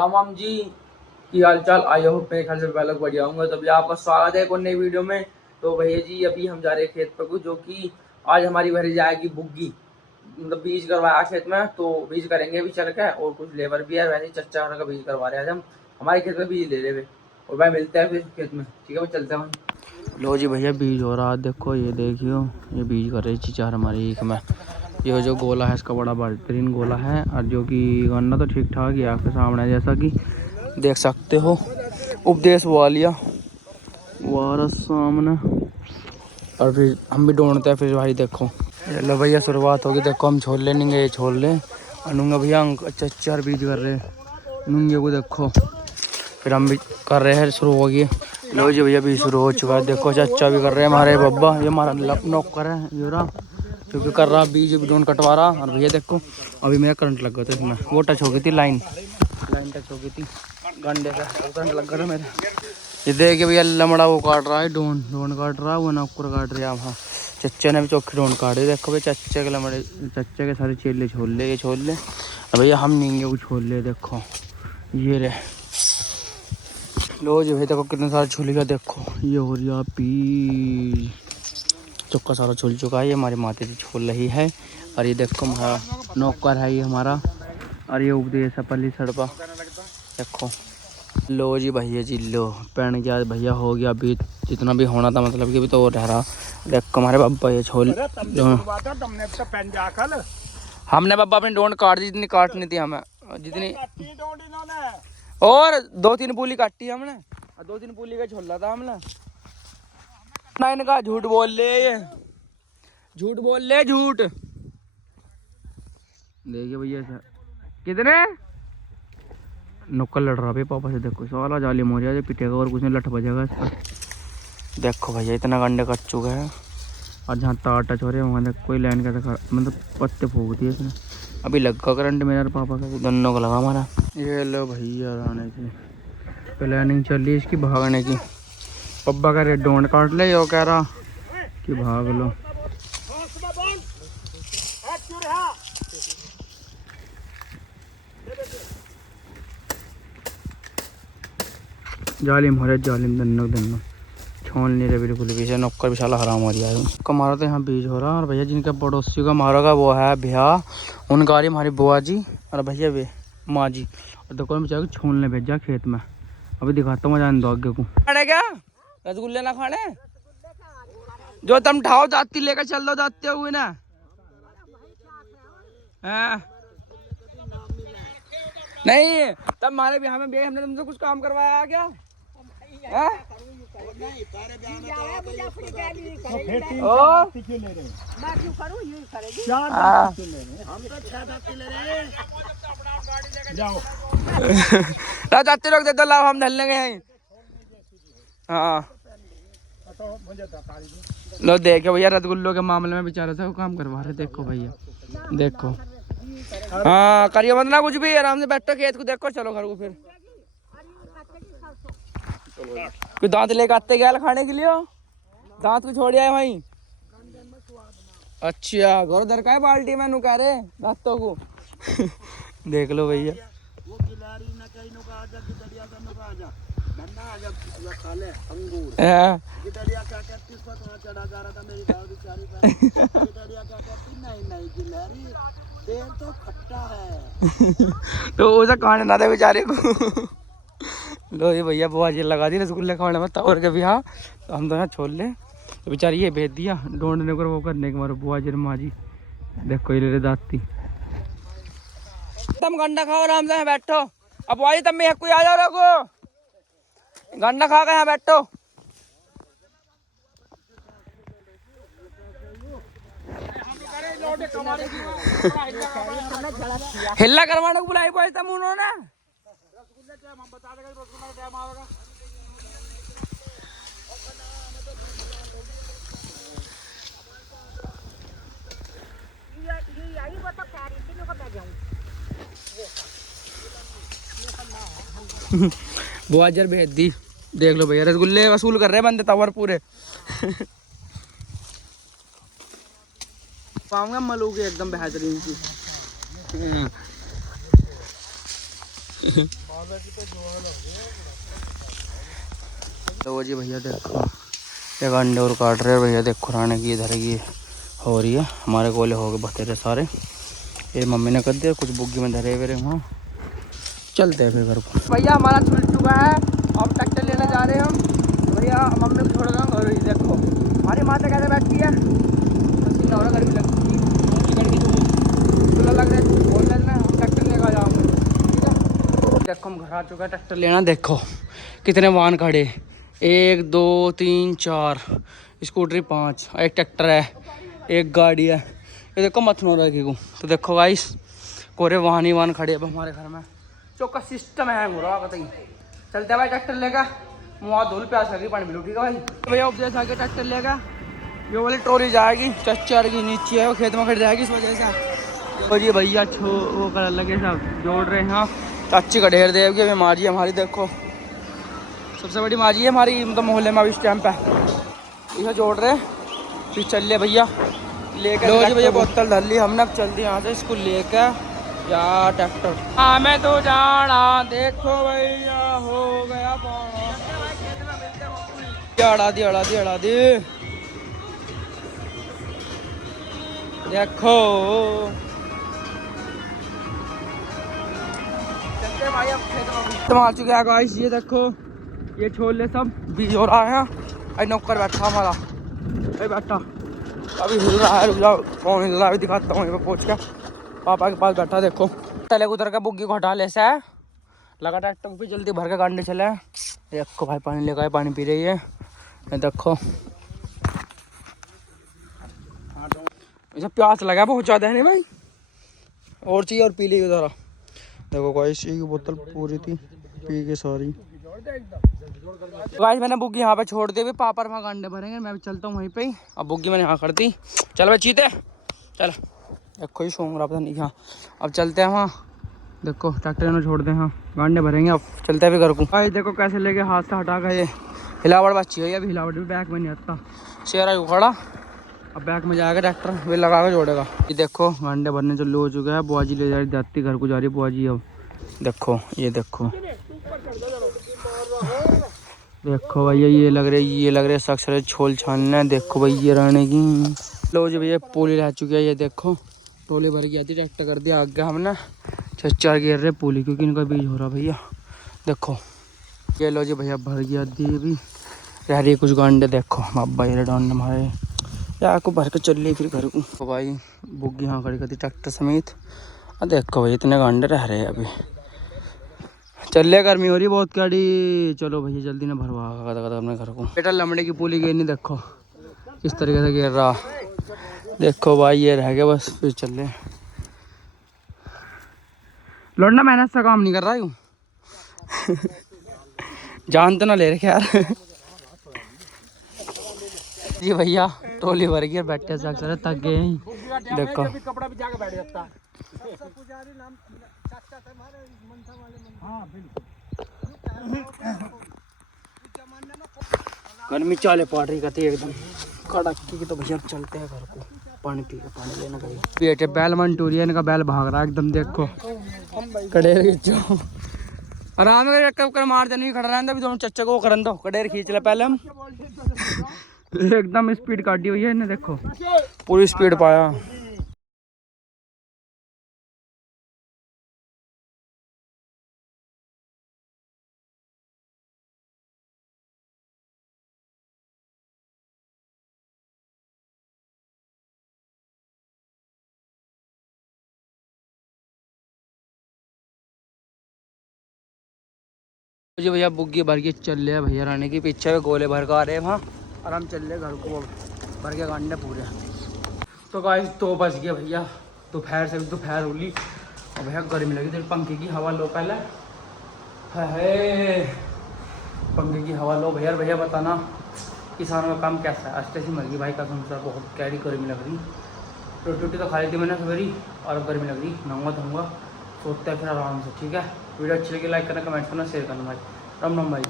राम राम जी की हाल चाल। I hope मेरे ख्याल से पहले बढ़िया होंगे। तो भैया आपका स्वागत है एक और नई वीडियो में। तो भैया जी अभी हम जा रहे हैं खेत पर को, जो कि आज हमारी भरी जाएगी बुग्गी, मतलब बीज करवाया खेत में, तो बीज करेंगे अभी चल के। और कुछ लेबर भी है, वैसे ही चच्चा का बीज करवा रहे हैं आज हम। हमारे खेत में बीज ले ले और भाई मिलते हैं फिर खेत में। ठीक है भाई, चलते हैं भाई। लो जी भैया बीज हो रहा है, देखो ये देखियो, ये बीज कर रही चीचार हमारी एक में। ये जो गोला है इसका बड़ा बेहतरीन गोला है, और जो कि गन्ना तो ठीक ठाक ही आपके सामने जैसा कि देख सकते हो। उपदेश वालिया वारा सामने, और फिर हम भी ढूंढते हैं फिर भाई। देखो लो भैया शुरुआत होगी, देखो हम छोड़ ले नहीं, ये छोड़ ले अनुंगा भैया चार बीज कर रहे हैं नूंगे को। देखो फिर हम भी कर रहे हैं, शुरू हो गई। लो जी भैया भी शुरू हो चुका है, देखो चच्चा भी कर रहे हैं हमारे बब्बा। ये हमारा नौकर है ये रहा, क्योंकि कर रहा बीज भी ड्रोन कटवा रहा। और भैया देखो अभी मेरा करंट लग गया था इसमें, वो टच हो गई थी, लाइन टच हो गई थी गंडे का, करंट लग गया था मेरे। ये देखिए भैया लमड़ा वो काट रहा है, ड्रोन काट रहा है, वो नौकर काट रहा है वहाँ। चच्चे ने भी चौकी ड्रोन काटे, देखो भाई चच्चे के लमड़े, चच्चे के सारे चेले छोड़ ले, ये छोड़ ले। और भैया हम नहीं वो छोड़ ले, देखो ये रे। लो जी भाई देखो कितने सारे छुलेगा, देखो ये हो रहा पी चौका सारा छुल चुका है। ये हमारी माता जी छोल रही है। और ये देखो हमारा नौकर है ये हमारा, और ये उपदेश है पल्ली सड़पा, देखो। लो जी भैया जी लो पैन क्या भैया हो गया अभी, जितना भी होना था मतलब कि अभी तो वो ठहरा। देखो हमारे बाबा ये छोल, हमने बाबा अपनी डोंड काट दी, जितनी काटनी थी हमें, जितनी और 2-3 पूली काटी हमने, 2-3 पूली का छोला था हमने। ना इनका झूठ बोल ले, ये झूठ बोल ले, झूठ। देखिए भैया सर कितने नुक्कड़ लड़ रहा है पापा से, देखो साला जाली मोरिया जो पिटेगा और कुछ नहीं, लठ बजेगा इस पर। देखो भैया इतना गंडे कट चुका है, और जहाँ तार टच हो रहे हैं वहाँ देख कोई लाइन का देखा, मतलब पत्ते फूक दिए इसने। अभी लगा करंट मेरा पापा का, दोनों को लगा हमारा। ये लो भैया आने की प्लानिंग चल रही है इसकी भागने की। पब्बा का रेड डोंड काट ले, वो कह रहा कि भाग लो। जालिम हो रहा है, जालिम धन्नो छोड़ नहीं रहे बिल्कुल भी, से नौकर भी साला हराम हो रहा है। हमारा तो यहाँ बीज हो रहा है, और भैया जिनका पड़ोसी का मारा का वो है ब्याह, उनका आ रही हमारी बुआ जी और भैया वे माँ जी। और देखो बेचारे छोलने भेजा खेत में, अभी दिखाता हूँ जान दो आगे को। खाने क्या रसगुल्ले ना खाने, जो तुम ठाओ जाती लेकर चल दो जाते हुए ना। नहीं तब हमारे ब्याह में भी हमने तुमसे कुछ काम करवाया क्या? जाते लोग दे दो लाभ, हम धल लेंगे यहीं। हाँ लो देखो भैया रसगुल्लों के मामले में बेचारा था वो काम करवा रहे, देखो भैया देखो। हाँ करिए मत ना कुछ भी, आराम से बैठो खेत को देखो, चलो घर को फिर। कोई दांत लेकर आते गया खाने के लिए, दांत को छोड़ आए वहीं। अच्छा घर उधर का है बाल्टी में नुका रहे दांतों को। देख लो भैया तो उसे खाने ना दे बेचारे को। लो ये भैया बुआ जी लगा दी रसगुल्ले खाने में तवर के भी। हाँ तो हम तो यहाँ छोड़ ले, तो बेचारी ये भेज दिया ढूंढने को, वो करने के मारे बुआ जी माँ जी। देखो ये ले दाती, तुम गंडा खाओ आराम से बैठो। अब बुआ जी तुम भी कोई आ जाओ, रखो गंडा खा के यहाँ बैठो। हिल्ला करवाने को बुलाई पाए तुम उन्होंने। बुआजर भेज दी, देख लो भैया रसगुल्ले वसूल कर रहे बंदे तवर पूरे। पाऊंगा मलू के एकदम बेहतरीन सी। तो जी भैया देखो एक अंडे और काट रहे हैं भैया, देखो राने की इधर की हो रही है। हमारे गोले हो गए बतेरे सारे, ये मम्मी ने कर दिया, कुछ बुग्गी में धरे हुए वहाँ। चलते हैं फिर घर को। भैया हमारा छुल चुका है, अब ट्रैक्टर लेने जा रहे हैं हम। भैया मम्मी को छोड़ रहा हूँ, और देखो हमारी माता कैसे बैठती है, पसीना हो रहा, गर्मी लगती है, लग रहा है बोल लेना, हम ट्रैक्टर लेकर जाऊँगा, ठीक है। देखो हम घर आ चुका है ट्रैक्टर लेना। देखो कितने वाहन खड़े, 1 2 3 4 स्कूटरी 5, एक ट्रैक्टर है, एक गाड़ी है। ये देखो मथनों रखी को। तो देखो गाइस कोरे वाहन ही वाहन खड़े अब हमारे घर में। चौका सिस्टम है मुरा बताइए। चलते हैं भाई ट्रैक्टर लेगा, मुँह धुल प्यास लगी, पानी मिलू, ठीक है भाई। तो भैया उपदेश आके ट्रैक्टर लेगा, ये वाली ट्रॉली जाएगी चच्चर की नीचे है, वो खेत में खड़ जाएगी इस वजह से। और ये भैया वो कर लगे सब जोड़ रहे हैं। चाची का ढेर देव की बीमारी है हमारी। देखो सबसे बड़ी माजी है हमारी, मतलब मोहल्ले में अभी इस टाइम पे इसे जोड़ रहे हैं। फिर चल ले भैया लेकर, लो जी भैया बोतल धर ली हमने, अब चल दी यहाँ से इसको लेकर या ट्रैक्टर। हाँ मैं तो जाना, देखो भैया हो गया अड़ा दी अड़ा दी अड़ा दी। देखो भाई अब खेत में इस्तेमाल चुके हैं गाइस। ये देखो ये छोले सब बीज हो रहा है। अरे नौकर बैठा हमारा, अरे बैठा अभी हिल रहा है, रुक जाओ कौन हिल रहा है अभी दिखाता हूँ। पहुँच के पापा के पास बैठा, देखो तले उतर के बुग्गी को हटा ले सा है, लगा ट्रैक्टर भी जल्दी भर के गांडे चले। देखो भाई पानी लेकर पानी पी रही है, ये देखो इसे प्यास लगा बहुत ज़्यादा है नहीं भाई, और चाहिए और पी ली उधर। देखो गाइस की बोतल पूरी थी पी के सारी। गाइस मैंने बुग्गी यहाँ पे छोड़ दी, पापा वहाँ गांडे भरेंगे, मैं भी चलता हूँ वहीं पे ही। अब बुग्गी मैंने यहाँ कर दी, चल भाई चीते चल। देखो ही सोंग रहा पता नहीं क्या। अब चलते हैं वहाँ, देखो ट्रैक्टर में छोड़ दें, हाँ गांडे भरेंगे। अब चलते हैं भी घर को। भाई देखो कैसे लेके हाथ से हटा गए, हिलावट बच्ची है अभी, हिलावट भी बैक में नहीं आता, शेरा खड़ा। अब बैक में जाएगा ट्रैक्टर, वे लगा के जोड़ेगा। ये देखो गांडे भरने चालू हो चुका है, बुआ जी ले जा जाती घर को जा रही है बुआ जी। अब देखो ये देखो देखो भैया ये लग रहे सख्स छोल छानना। देखो भैया रहने की लो जी भैया पूली रह चुकी है। ये देखो टोली भर गई थी, ट्रैक्टर कर दिया आगे हमने, 6-4 गिर रहे पूली क्योंकि इनका बीज हो रहा भैया। देखो ये लो जी भैया भर गया दी भी रह रही कुछ गांडे। देखो बाबा ये डांडे हमारे या को भर के चल रही फिर घर को। तो भाई बुग्गी यहाँ खड़ी करती ट्रैक्टर समेत। देखो भाई इतने गांडे रह रहे हैं अभी, चल ले गर्मी हो रही बहुत गाड़ी। चलो भैया जल्दी ना भरवा अपने घर को। बेटा लमड़े की पुली गई नहीं, देखो किस तरीके से गिर रहा। देखो भाई ये रह गया बस, फिर चल रहे। लौटना मेहनत से काम नहीं कर रहा हूँ जान तो ना ले रखे यार जी भैया टोली भर गई, बैठे से अक्सर थक गए हैं। देखो गर्मी चाले पड़ रही कहती एकदम कड़क की। तो भैया चलते हैं घर को, पानी पी के पानी लेना कहीं। बैल मंटूरियन का बैल भाग रहा है एकदम, देखो कड़ेर खींचो आराम कर मार देने खड़ा रहता अभी, दोनों चच्चे को करन दो, कड़ेर खींच ले पहले हम एकदम स्पीड काटी हुई है इन्हें, देखो पूरी स्पीड पाया। जी भैया बुग्गी भर के चल रहे हैं भैया रानी के पीछे गोले भर के आ रहे हैं वहाँ, और हम चल रहे घर को भर के गांडे पूरे। तो गाइस 2 बज गए भैया, दोपहर से भी दोपहर हो ली और भैया गर्मी लगी थी। पंखे की हवा लो पहले, है पंखे की हवा लो भैया। भैया बताना किसानों का काम कैसा है। अच्छे से मर गई भाई कसम से, बहुत कैरी गर्मी लग रही। रोटी रोटी तो खा ली थी मैंने सवेरी, और अब गर्मी लग रही। नहाऊंगा धोऊंगा सोते हैं फिर आराम से, ठीक है। वीडियो अच्छी लगी लाइक करना, कमेंट करना, शेयर करना भाई। राम राम भाई।